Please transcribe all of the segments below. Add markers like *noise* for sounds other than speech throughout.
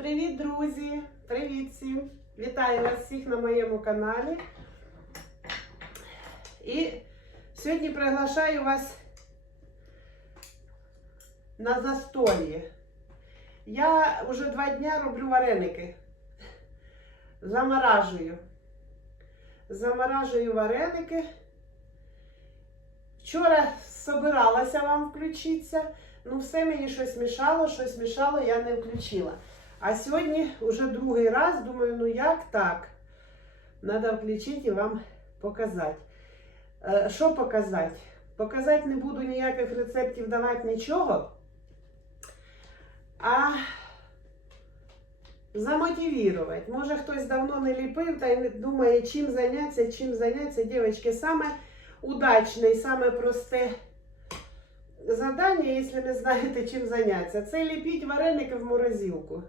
Привіт, друзі! Привіт всім! Вітаю вас всіх на моєму каналі. І сьогодні приглашаю вас на застолье. Я вже два дня роблю вареники. Заморажую. Заморажую вареники. Вчора собиралася вам включитися. Ну, все мені щось мішало, щось мішало, я не включила. А сьогодні вже другий раз думаю, ну як так? Треба включити і вам показати. Е, Що показати? Показати не буду ніяких рецептів давати нічого. А замотивувати. Може хтось давно не ліпив та й думає, чим зайнятися, чим зайнятися. Дівчатки, саме удачне і саме просте задання, якщо не знаєте, чим зайнятися, це ліпіть вареники в морозилку.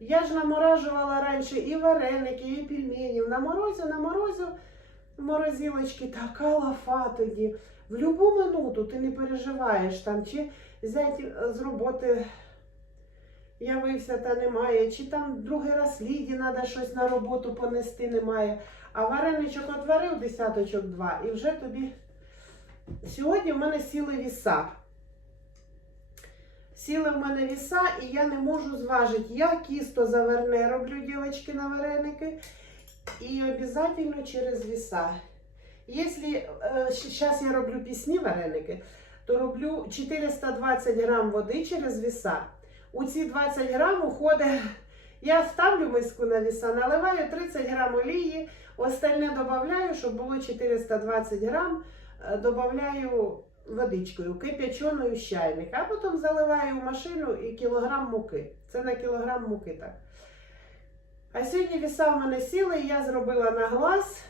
Я ж наморажувала раніше і вареники, і пельменів. На морозі, на морозі в така лафа тоді. В будь-яку минуту ти не переживаєш там, чи зять е, з роботи явився та немає, чи там другий раз Ліді треба щось на роботу понести немає. А вареничок отварив десяточок два і вже тобі. Сьогодні в мене сіли віса. Сіли в мене віса, і я не можу зважити. Я кісто заверне роблю, дівчатки, на вареники. І обов'язково через віса. Якщо зараз я роблю пісні вареники, то роблю 420 грам води через віса. У ці 20 грам уходить, я ставлю миску на віса, наливаю 30 грам олії, остальне додаю, щоб було 420 грам, е, додаю водичкою, кип'яченою з чайника, а потім заливаю в машину і кілограм муки. Це на кілограм муки так. А сьогодні віса в мене сіли, я зробила на глаз.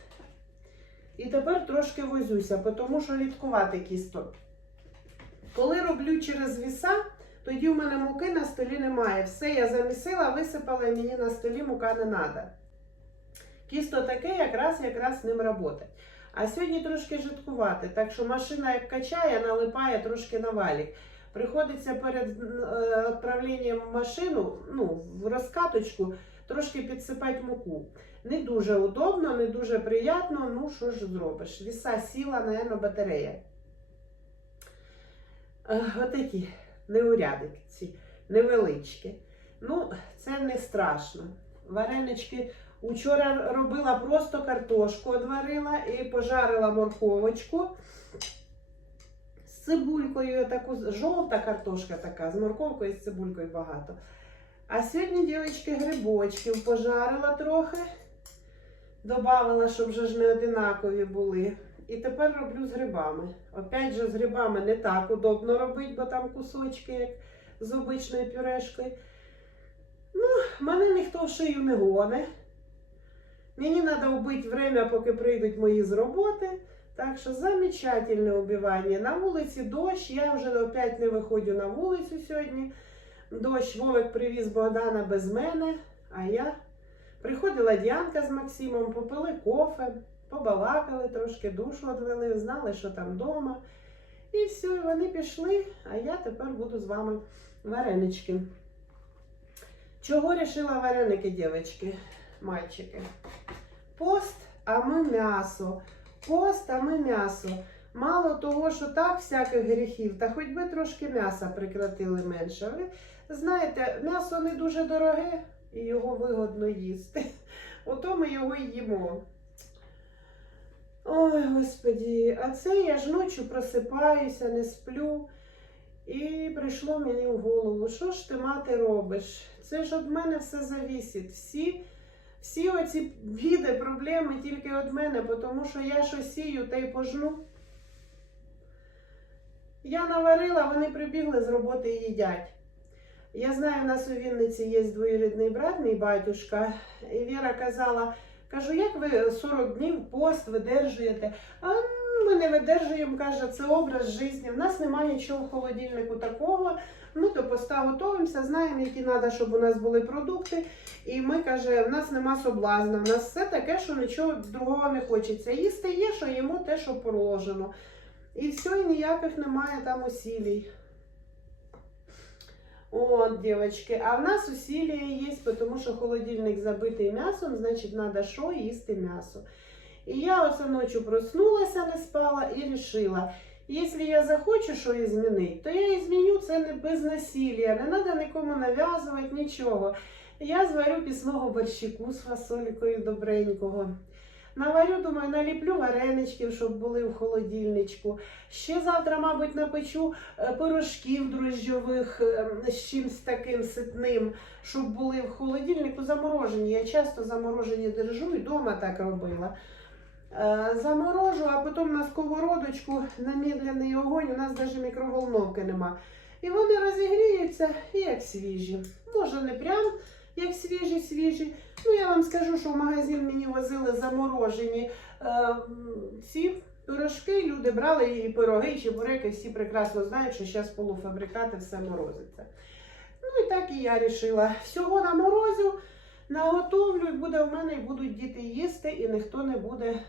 І тепер трошки возюся, тому що рідкувати кісто. Коли роблю через віса, тоді в мене муки на столі немає. Все я замісила, висипала, і мені на столі мука не треба. Кісто таке, якраз якраз ним роботи. А сьогодні трошки жидкувати, так що машина як качає, налипає трошки на валік. Приходиться перед е, відправленням машину, ну, в розкаточку, трошки підсипати муку. Не дуже удобно, не дуже приємно, ну що ж зробиш? Віса сіла, наверное, батарея. Е, Отакі неурядики, ці невеличкі. Ну, це не страшно. Варенички Учора робила просто картошку, одварила і пожарила морковочку з цибулькою, таку жовта картошка така, з морковкою і з цибулькою багато. А сьогодні, дівчатки, грибочків пожарила трохи, додавала, щоб вже ж не одинакові були. І тепер роблю з грибами. Опять же, з грибами не так удобно робити, бо там кусочки, як з обичною пюрешкою. Ну, мене ніхто в шию не гоне. Мені треба вбити время, поки прийдуть мої з роботи. Так що замечательне убивання. На вулиці дощ. Я вже опять не виходжу на вулицю сьогодні. Дощ Вовик привіз Богдана без мене, а я приходила Діанка з Максимом, попили кофе, побалакали трошки, душу відвели, знали, що там вдома. І все, і вони пішли, а я тепер буду з вами варенички. Чого рішила вареники, дівчатки, мальчики? Пост, а ми м'ясо. Пост, а ми м'ясо. Мало того, що так всяких гріхів, та хоч би трошки м'яса прикратили менше. Ви знаєте, м'ясо не дуже дороге і його вигодно їсти. *laughs* Ото ми його й їмо. Ой, господі, а це я ж ночі просипаюся, не сплю. І прийшло мені в голову, що ж ти, мати, робиш? Це ж від мене все завісить. Всі всі оці біди, проблеми тільки від мене, тому що я що сію та й пожну. Я наварила, вони прибігли з роботи і їдять. Я знаю, у нас у Вінниці є двоюрідний брат, мій батюшка, і Віра казала, кажу, як ви 40 днів пост видержуєте? А ми не видержуємо, каже, це образ життя. В нас немає нічого в холодильнику такого. Ми до поста готуємося, знаємо, які треба, щоб у нас були продукти. І ми каже, в нас нема соблазну, в нас все таке, що нічого другого не хочеться. Їсти є, що їмо те, що положено. І все, і ніяких немає там усілій. От, девочки. А в нас усилие є, тому що холодильник забитий м'ясом, значить, треба що їсти м'ясо. І я оце ночі проснулася, не спала і вирішила, якщо я захочу щось змінити, то я зміню це не без насилля, не треба нікому нав'язувати нічого. Я зварю пісного борщику з фасолькою добренького. Наварю, думаю, наліплю вареничків, щоб були в холодильничку. Ще завтра, мабуть, напечу е, пирожків дрожжових е, з чимось таким ситним, щоб були в холодильнику заморожені. Я часто заморожені держу і вдома так робила. Е, Заморожу, а потім на сковородочку на мідляний огонь. У нас навіть мікроволновки нема. І вони розігріються і як свіжі. Може, не прям як свіжі, свіжі. Ну, я вам скажу, що в магазин мені возили заморожені е, ці пирожки. Люди брали і пироги, і чебуреки, всі прекрасно знають, що зараз полуфабрикати все морозиться. Ну і так і я вирішила. Всього наморозю, наготовлю, і буде в мене, і будуть діти їсти, і ніхто не буде.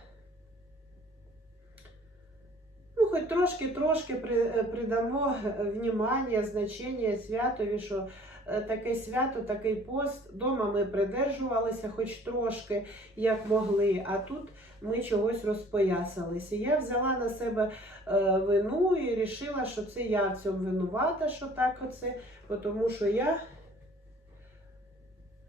Ну, трошки-трошки е, придамо е, внимання, значення святові, що е, таке свято, такий пост. Дома ми придержувалися хоч трошки, як могли, а тут ми чогось розпоясалися. Я взяла на себе вину і вирішила, що це я в цьому винувата, що так оце, тому що я.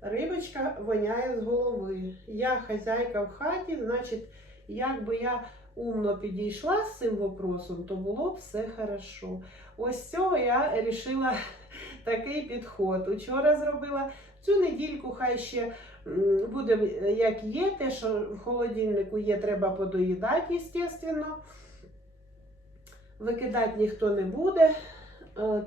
Рибочка воняє з голови. Я хазяйка в хаті, значить, якби я умно підійшла з цим вопросом, то було б все хорошо. Ось цього я вирішила *laughs* такий підход. Учора зробила цю недільку, хай ще буде як є, те, що в холодильнику є, треба подоїдати, звісно. Викидати ніхто не буде. От.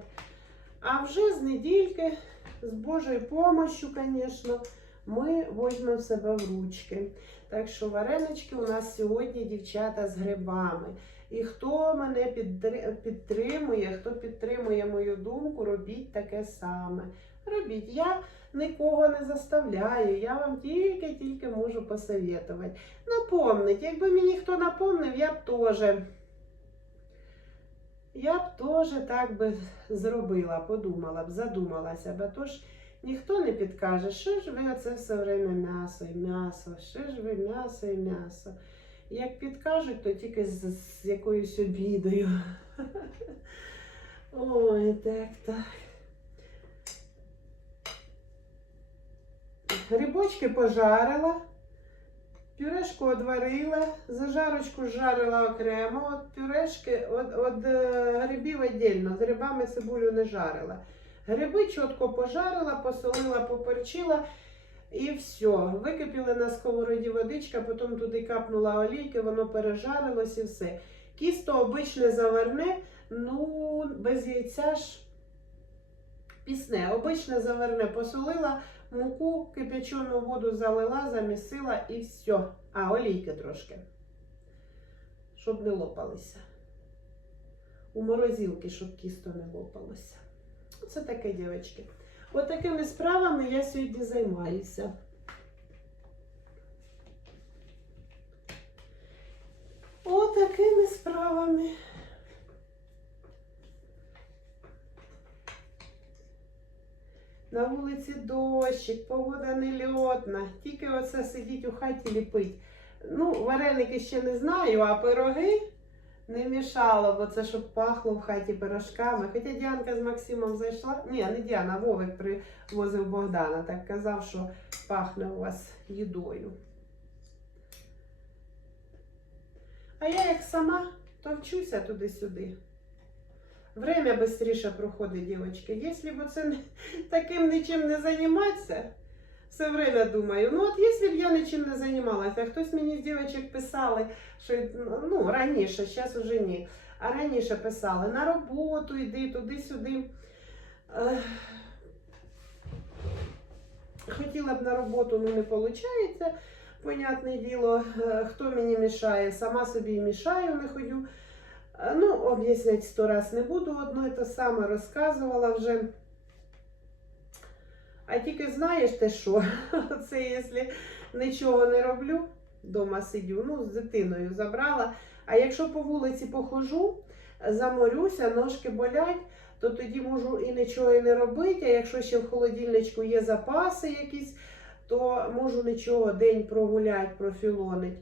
А вже з недільки, з Божою допомогою, звісно, ми візьмемо себе в ручки. Так що варенички у нас сьогодні дівчата з грибами. І хто мене підтримує, хто підтримує мою думку, робіть таке саме. Робіть. Я нікого не заставляю, я вам тільки-тільки можу посоветувати. Напомнить, якби мені хто напомнив, я б теж. Я б теж так би зробила, подумала б, задумалася б. Тож ніхто не підкаже, що ж ви оце все время м'ясо і м'ясо, що ж ви м'ясо і м'ясо. Як підкажуть, то тільки з, з якоюсь обідою. *laughs* Ой, так, так. Грибочки пожарила, пюрешку одварила, зажарочку жарила окремо, от пюрешки от, от е, грибів віддільно, з грибами цибулю не жарила. Гриби чітко пожарила, посолила, поперчила і все. Википіли на сковороді водичка, потім туди капнула олійки, воно пережарилось і все. Кісто обичне заварне, ну без яйця ж пісне. Обичне заварне посолила, муку, кипячену воду залила, замісила і все. А, олійки трошки. Щоб не лопалися. У морозилки, щоб кісто не лопалося. Це таке, дівчатки. От такими справами я сьогодні займаюся. От такими справами. На вулиці дощик, погода нельотна. Тільки оце сидіть у хаті ліпить. Ну, вареники ще не знаю, а пироги не мішало, бо це щоб пахло в хаті пирожками. Хоча Діанка з Максимом зайшла. Ні, не Діана, Вовик привозив Богдана. Так казав, що пахне у вас їдою. А я як сама, то вчуся туди-сюди. Время швидше проходить, дівчатки. Якщо це таким нічим не займатися, все время думаю, ну от якщо б я нічим не займалася, хтось мені з дівчаток писали, що ну, раніше, зараз уже ні. А раніше писали на роботу, йди туди-сюди. Хотіла б на роботу, ну не виходить. Понятне діло, хто мені мішає, сама собі мішаю, не ходю. Е, Ну, об'яснять сто раз не буду, одно і те саме розказувала вже. А тільки знаєш те що? *laughs* Це якщо нічого не роблю, вдома сидю, ну, з дитиною забрала. А якщо по вулиці похожу, заморюся, ножки болять, то тоді можу і нічого і не робити. А якщо ще в холодильничку є запаси якісь, то можу нічого день прогуляти, профілонить.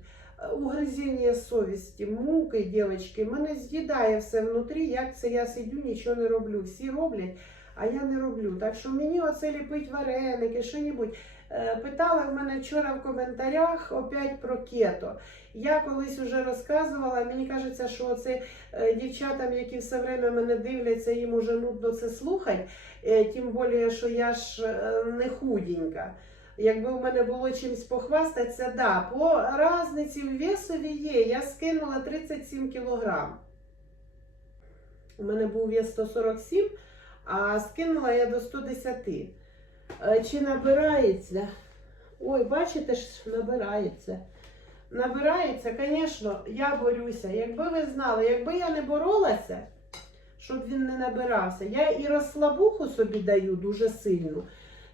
Угризіння совісті, муки, дівчатки, мене з'їдає все внутрі, як це я сидю, нічого не роблю. Всі роблять, а я не роблю. Так що мені оце ліпить вареники, що-небудь. Е, Питали в мене вчора в коментарях опять про кето. Я колись вже розказувала, мені кажеться, що це е, дівчатам, які все время мене дивляться, їм уже нудно це слухати. Е, Тим більше, що я ж не худенька. Якби в мене було чимось похвастатися, да, по разниці в весові є. Я скинула 37 кілограм. У мене був вес 147, а скинула я до 110. Е, Чи набирається? Ой, бачите, набирається. Набирається, звісно, я борюся. Якби ви знали, якби я не боролася, щоб він не набирався, я і розслабуху собі даю дуже сильну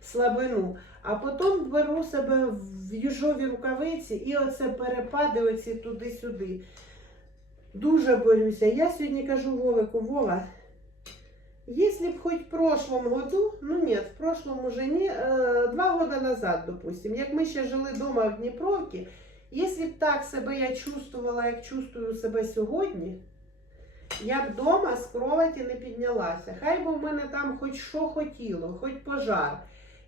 слабину, а потім беру себе в южові рукавиці і оце перепади оці туди-сюди. Дуже борюся. Я сьогодні кажу Вовику, Вова, если б хоть в прошлом году, ну нет, в прошлом уже не, э, два года назад, допустим, як ми ще жили вдома в Дніпровці, якщо б так себе я чувствувала, як чувствую себе сьогодні, я б вдома з кроваті не піднялася. Хай би в мене там хоч що хотіло, хоч пожар.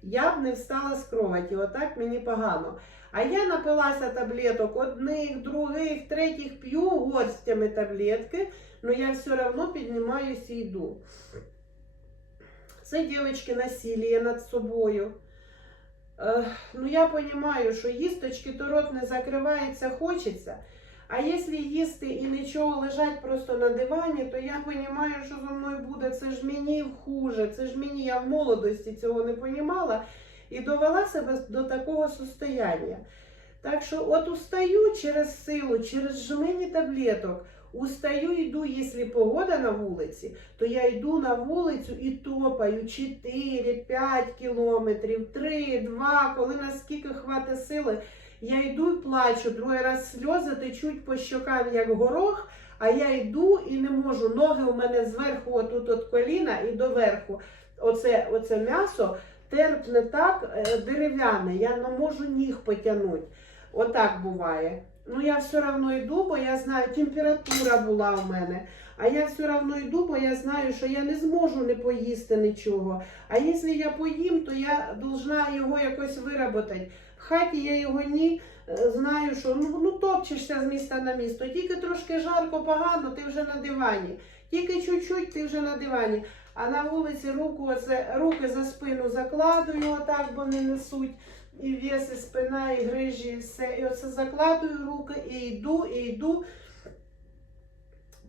Я б не встала з кроваті, отак мені погано. А я напилася таблеток одних, других, третіх, п'ю горстями таблетки, але я все одно піднімаюся і йду. Це дівчатки насилие над собою. Е, ну я розумію, що їсточки то рот не закривається, хочеться. А якщо їсти і нічого лежать просто на дивані, то я розумію, що зі мною буде. Це ж мені хуже, це ж мені я в молодості цього не розуміла і довела себе до такого состояння. Так що от устаю через силу, через жмені таблеток, устаю, йду, якщо погода на вулиці, то я йду на вулицю і топаю 4-5 кілометрів, 3, 2, коли наскільки хватить сили. Я йду і плачу, другий раз сльози течуть по щокам, як горох, а я йду і не можу. Ноги у мене зверху, отут от коліна і доверху. Оце, оце м'ясо терпне так е, дерев'яне, я не можу ніг потягнути. Отак буває. Ну я все одно йду, бо я знаю, температура була у мене. А я все одно йду, бо я знаю, що я не зможу не поїсти нічого. А якщо я поїм, то я должна його якось вироботати. Хаті я його ні е, знаю, що ну, ну топчешся з міста на місто. Тільки трошки жарко, погано, ти вже на дивані. Тільки чуть-чуть ти вже на дивані. А на вулиці руку, руки за спину закладую, отак, бо не несуть. І вес, і спина, і грижі, і все. І оце закладую руки і йду, і йду.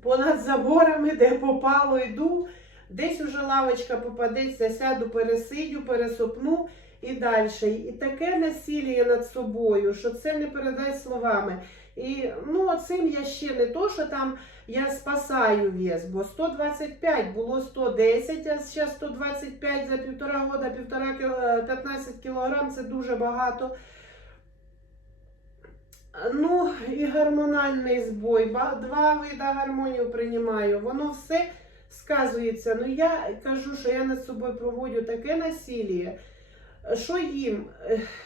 Понад заборами, де попало, йду. Десь уже лавочка попадеться, сяду, пересидю, пересопну і далі. І таке насилля над собою, що це не передай словами. І ну, цим я ще не то, що там я спасаю вес, бо 125 було 110, а зараз 125 за півтора года, півтора 15 кілограм це дуже багато. Ну, і гормональний збой, два види гормонів приймаю, воно все сказується. Ну я кажу, що я над собою проводжу таке насилие. Що їм?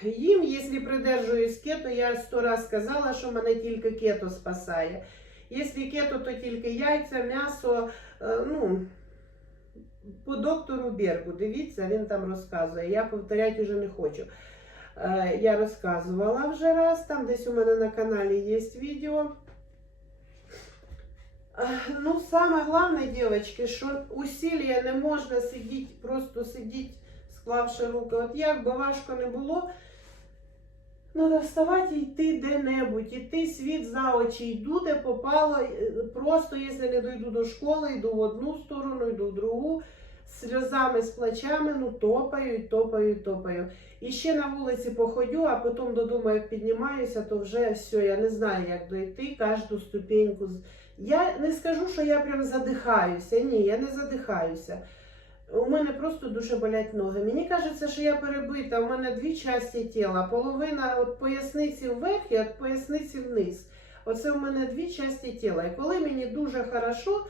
Їм, якщо придержуюсь кето, я сто раз сказала, що мене тільки кето спасає. Якщо кето, то тільки яйця, м'ясо. е, Ну, по доктору Бергу, дивіться, він там розказує. Я повторяти вже не хочу. Е, Я розказувала вже раз, там десь у мене на каналі є відео. Ну, саме головне, дівчатки, що усилля не можна сидіти, просто сидіти, склавши руки. От як би важко не було, треба вставати і йти де-небудь, іти світ за очі, йду, де попало. Е, Просто, якщо не дойду до школи, йду в одну сторону, йду в другу. Сльозами, з плачами, ну топаю, топаю, топаю. І ще на вулиці походю, а потім додому, як піднімаюся, то вже все, я не знаю, як дойти кожну ступеньку. Я не скажу, що я прям задихаюся. Ні, я не задихаюся. У мене просто дуже болять ноги. Мені кажеться, що я перебита. У мене дві частини тіла. Половина від поясниці вверх і від поясниці вниз. Оце у мене дві частини тіла. І коли мені дуже хорошо,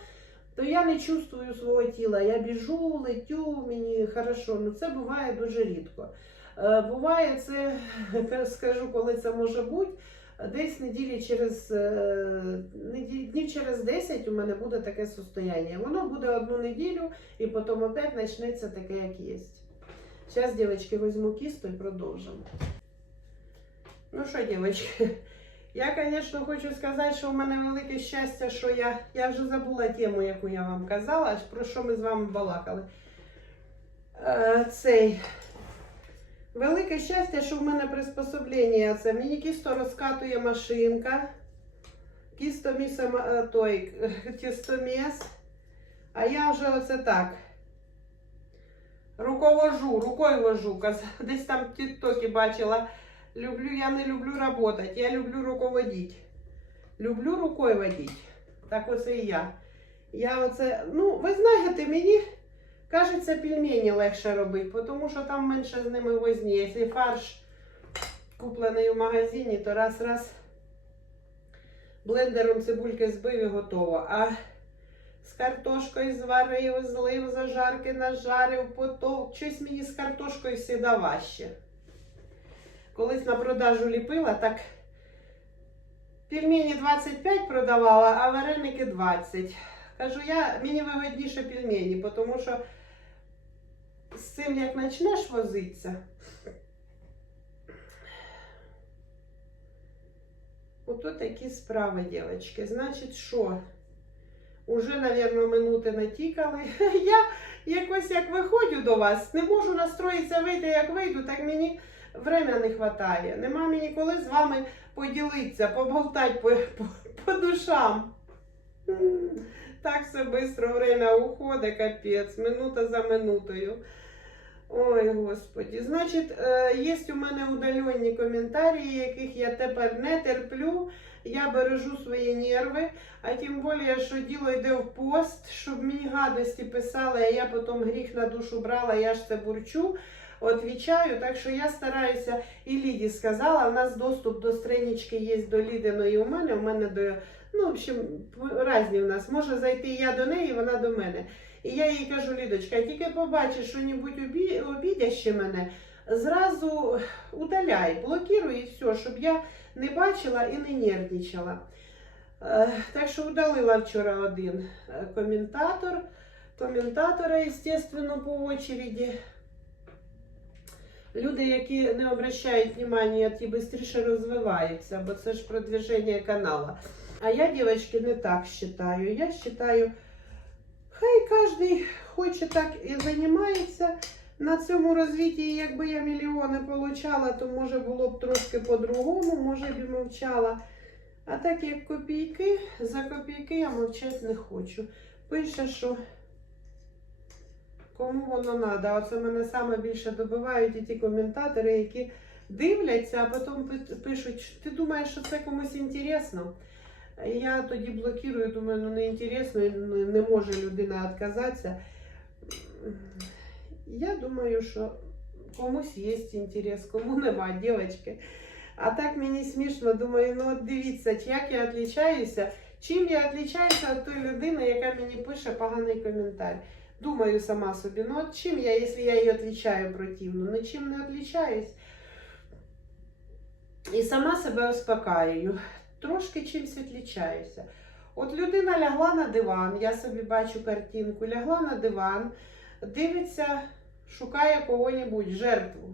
то я не чувствую свого тіла. Я біжу, летю, мені хорошо. Ну це буває дуже рідко. Е, Буває це, *laughs* скажу, коли це може бути. Десь неділі через е, днів через 10 у мене буде таке состояние. Воно буде одну неділю і потім опять почнеться таке, як є. Зараз, дівчатки, візьму кісту і продовжимо. Ну що, дівчатки, я, звісно, хочу сказати, що в мене велике щастя, що я, я вже забула тему, яку я вам казала, про що ми з вами балакали. Е, цей. Велике щастя, що в мене приспособлення це. Мені кісто розкатує машинка. Кістоміс, е, той, *laughs* тістоміс. А я вже оце так. Руковожу, рукою вожу. *laughs* Десь там в тіктокі бачила. Люблю, я не люблю работать, я люблю руководить. Люблю рукою водити. Так оце і я. Я оце, ну, ви знаєте, мені кажеться, пельмені легше робити, тому що там менше з ними возні. Якщо фарш куплений в магазині, то раз-раз блендером цибульки збив і готово. А з картошкою зварив, злив, зажарки нажарив, потов. Щось мені з картошкою завжди важче. Колись на продажу ліпила, так пельмені 25 продавала, а вареники 20. Кажу, я, мені вигодніше пельмені, тому що з цим як почнеш возитися. Ото такі справи, дівчатки. Значить, що? Уже, мабуть, минути натікали. *laughs* Я якось як виходжу до вас, не можу настроїтися вийти, як вийду, так мені время не вистачає. Нема мені коли з вами поділитися, поболтати по, по, по душам. Так все швидко время уходить, капець, минута за минутою. Ой, господі. Значить, е, є у мене удалені коментарі, яких я тепер не терплю. Я бережу свої нерви, а тим більше, що діло йде в пост, щоб мені гадості писали, а я потім гріх на душу брала, я ж це бурчу. Отвічаю, так що я стараюся, і Ліді сказала, у нас доступ до странички є до Лідиної у мене, у мене до, ну, в общем, різні в нас. Може зайти я до неї, вона до мене. І я їй кажу, Лідочка, тільки побачиш що-небудь обі... обідяще мене, зразу удаляй, блокируй і все, щоб я не бачила і не нервничала. Е, Так що удалила вчора один е, коментатор. Коментатора, звісно, по очереді. Люди, які не обращають внимання, ті швидше розвиваються, бо це ж продвиження каналу. А я, дівчатки, не так вважаю. Я вважаю, хай кожен хоче так і займається. На цьому розвитті, якби я мільйони получала, то може було б трошки по-другому, може б і мовчала. А так як копійки, за копійки я мовчати не хочу. Пише, що кому воно треба. Оце мене саме більше добивають і ті коментатори, які дивляться, а потім пишуть, ти думаєш, що це комусь інтересно. Я тоді блокирую, думаю, ну не інтересно, ну, не може людина відказатися. Я думаю, що комусь є інтерес, кому нема, дівчатки. А так мені смішно, думаю, ну от дивіться, як я відрізняюся, чим я відрізняюся від тої людини, яка мені пише поганий коментар. Думаю сама собі, ну от чим я, якщо я її відлічаю противно, нічим не відлічаюсь. І сама себе успокаюю. Трошки чимось відлічаюся. От людина лягла на диван, я собі бачу картинку, лягла на диван, дивиться, шукає кого-небудь, жертву.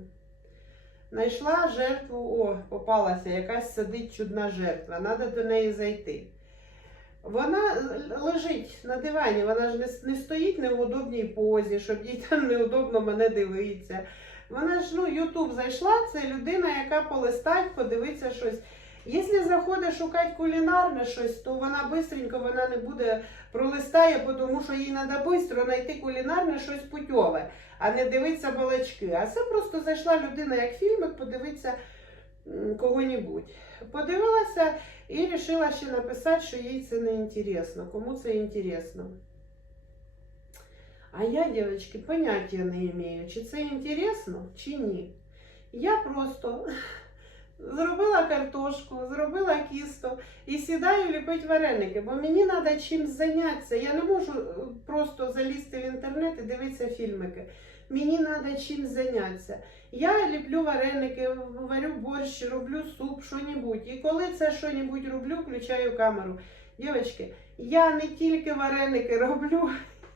Знайшла жертву, о, попалася, якась сидить чудна жертва, треба до неї зайти. Вона лежить на дивані, вона ж не, не стоїть не в удобній позі, щоб їй там неудобно мене дивитися. Вона ж, ну, Ютуб зайшла, це людина, яка полистать, подивиться щось. Якщо заходить шукати кулінарне щось, то вона швидко вона не буде пролистає, тому що їй треба швидко знайти кулінарне щось путьове, а не дивитися балачки. А це просто зайшла людина як фільмик, подивитися кого-небудь. Подивилася і вирішила ще написати, що їй це не інтересно. Кому це інтересно. А я, дівчатки, поняття не маю, чи це інтересно, чи ні. Я просто Зробила картошку, зробила кісто і сідаю ліпити вареники, бо мені треба чимось зайнятися. Я не можу е, просто залізти в інтернет і дивитися фільмики. Мені треба чимось зайнятися. Я ліплю вареники, варю борщ, роблю суп, що-небудь. І коли це що-небудь роблю, включаю камеру. Дівчатки, я не тільки вареники роблю,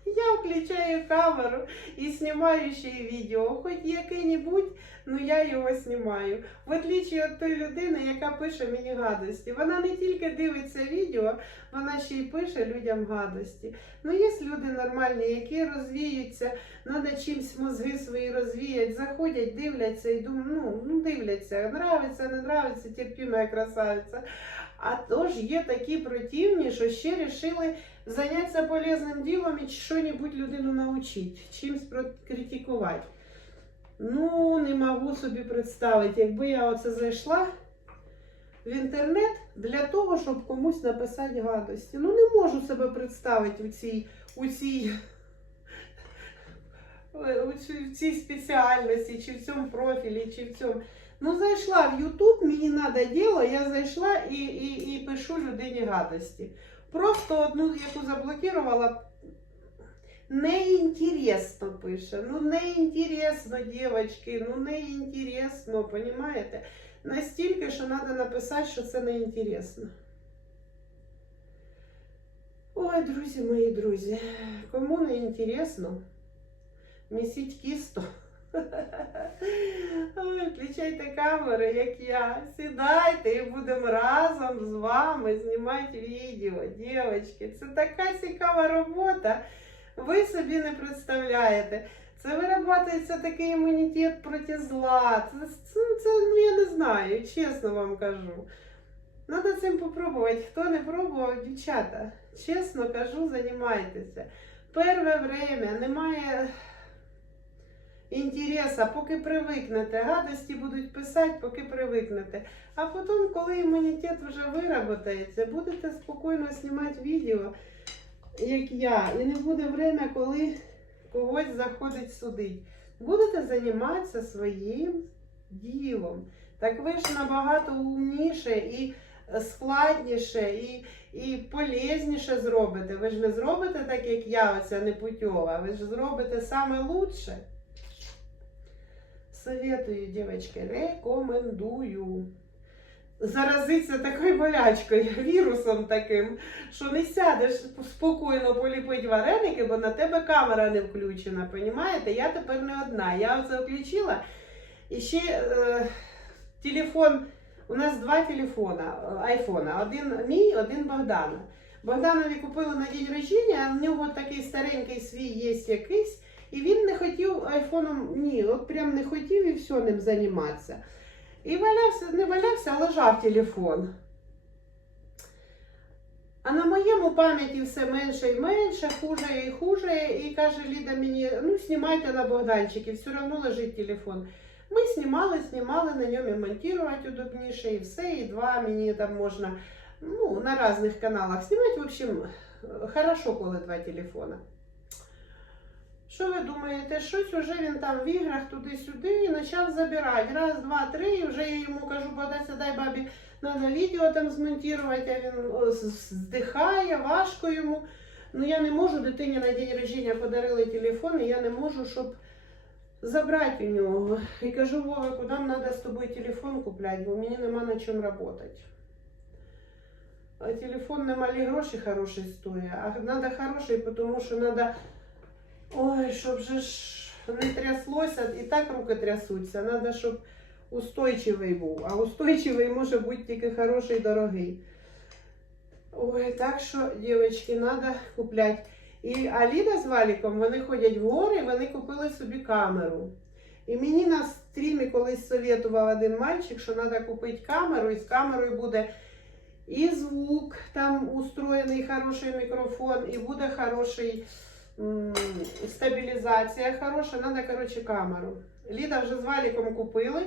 я включаю камеру і знімаю ще й відео. Хоч яке-небудь, ну я його знімаю. В отличие від тої людини, яка пише мені гадості. Вона не тільки дивиться відео, вона ще й пише людям гадості. Ну, є люди нормальні, які розвіються, треба чимось мозги свої розвіяти, заходять, дивляться і думають, ну, ну дивляться, нравиться, не нравиться, терпіма красавиця. А то ж є такі противні, що ще рішили зайнятися полезним ділом і що-небудь людину навчити, чимось критикувати. Ну, не можу собі представити, якби я оце зайшла в інтернет для того, щоб комусь написати гадості. Ну, не можу себе представити у цій, у цій, у цій, в цій спеціальності, чи в цьому профілі, чи в цьому. Ну, зайшла в YouTube, мені треба діло, я зайшла і, і, і пишу людині гадості. Просто одну, яку заблокувала, неінтересно пише. Ну, неінтересно, дівчатки, ну неінтересно, понімаєте? Настільки, що треба написати, що це неінтересно. Ой, друзі мої друзі, кому не інтересно, місіть кісто. *laughs* Ой, включайте камери, як я. Сідайте і будемо разом з вами знімати відео, дівчатки. Це така цікава робота. Ви собі не представляєте. Це виробляється такий імунітет проти зла. Це, це, це ну, я не знаю, чесно вам кажу. Надо цим попробувати. Хто не пробував, дівчата, чесно кажу, займайтеся. Перше время немає інтереса, поки привикнете. Гадості будуть писати, поки привикнете. А потім, коли імунітет вже вироботається, будете спокійно знімати відео, як я. І не буде время, коли когось заходить судить. Будете займатися своїм ділом. Так ви ж набагато умніше і складніше, і, і полезніше зробите. Ви ж не зробите так, як я, оця непутьова. Ви ж зробите саме лучше. Советую, девочки, рекомендую. Заразиться такою болячкою, *laughs* вірусом таким, що не сядеш спокійно поліпити вареники, бо на тебе камера не включена. Понімаєте? Я тепер не одна. Я оце включила. І ще е, телефон. У нас два телефона е, айфона. Один мій, один Богдана. Богданові купили на день рождення, а в нього такий старенький свій є якийсь. І він не хотів айфоном, ні, от прям не хотів і все ним займатися. І валявся, не валявся, а лежав телефон. А на моєму пам'яті все менше і менше, хуже і хуже. І каже Ліда мені, ну знімайте на Богданчики, все одно лежить телефон. Ми знімали, знімали, на ньому монтувати удобніше, і все, і два мені там можна ну, на різних каналах знімати. В общем, хорошо, коли два телефона. Що ви думаєте, щось уже він там в іграх туди-сюди і почав забирати. Раз, два, три, і вже я йому кажу, Богдася, дай бабі, треба відео там змонтувати, а він здихає, важко йому. Ну я не можу, дитині на день рождення подарили телефон, і я не можу, щоб забрати у нього. І кажу, Вова, куди нам треба з тобою телефон купляти, бо мені нема на чому працювати. А телефон немалі гроші хороші стоїть, а треба хороший, тому що треба Ой, щоб же ж не тряслося, і так руки трясуться. Треба, щоб устойчивий був. А устойчивий може бути тільки хороший, дорогий. Ой, так що, дівчатки, треба купляти. І Аліда з Валіком, вони ходять в гори, вони купили собі камеру. І мені на стрімі колись советував один мальчик, що треба купити камеру, і з камерою буде і звук, там устроєний хороший мікрофон, і буде хороший стабілізація хороша, треба, коротше, камеру. Ліда вже з валіком купили,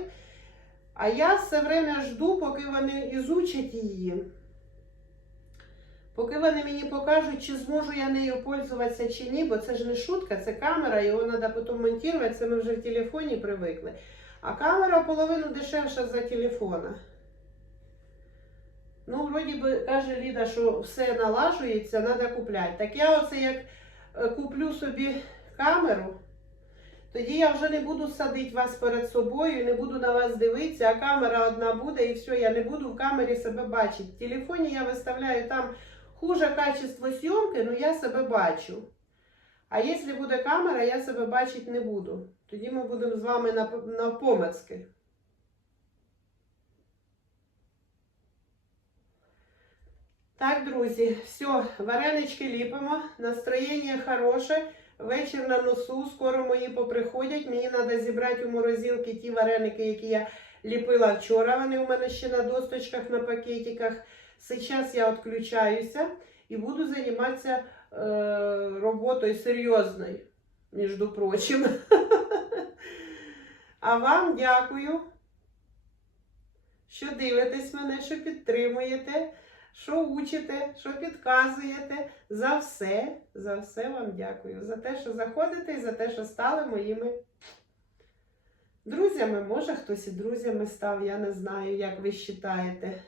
а я все время жду, поки вони ізучать її. Поки вони мені покажуть, чи зможу я нею пользуватися чи ні, бо це ж не шутка, це камера, його треба потім монтувати, це ми вже в телефоні привикли. А камера половину дешевша за телефона. Ну, вроді би, каже Ліда, що все налажується, треба купляти. Так я оце як куплю собі камеру, тоді я вже не буду садити вас перед собою, не буду на вас дивитися, а камера одна буде і все, я не буду в камері себе бачити. В телефоні я виставляю там хуже качество зйомки, але я себе бачу. А якщо буде камера, я себе бачити не буду. Тоді ми будемо з вами на, на помацки. Так, друзі, все, варенички ліпимо, настроєння хороше, вечір на носу, скоро мої поприходять. Мені треба зібрати у морозилки ті вареники, які я ліпила вчора. Вони у мене ще на досточках, на пакетиках. Зараз я відключаюся і буду займатися е, роботою серйозною, між прочим. *laughs* А вам дякую, що дивитесь мене, що підтримуєте, що учите, що підказуєте. За все, за все вам дякую. За те, що заходите і за те, що стали моїми друзями. Може, хтось і друзями став, я не знаю, як ви вважаєте.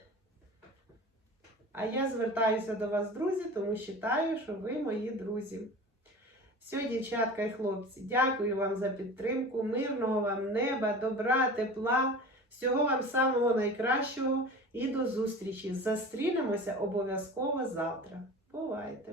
А я звертаюся до вас, друзі, тому вважаю, що ви мої друзі. Все, дівчатка і хлопці, дякую вам за підтримку, мирного вам неба, добра, тепла, всього вам самого найкращого і до зустрічі. Застрінемося обов'язково завтра. Бувайте!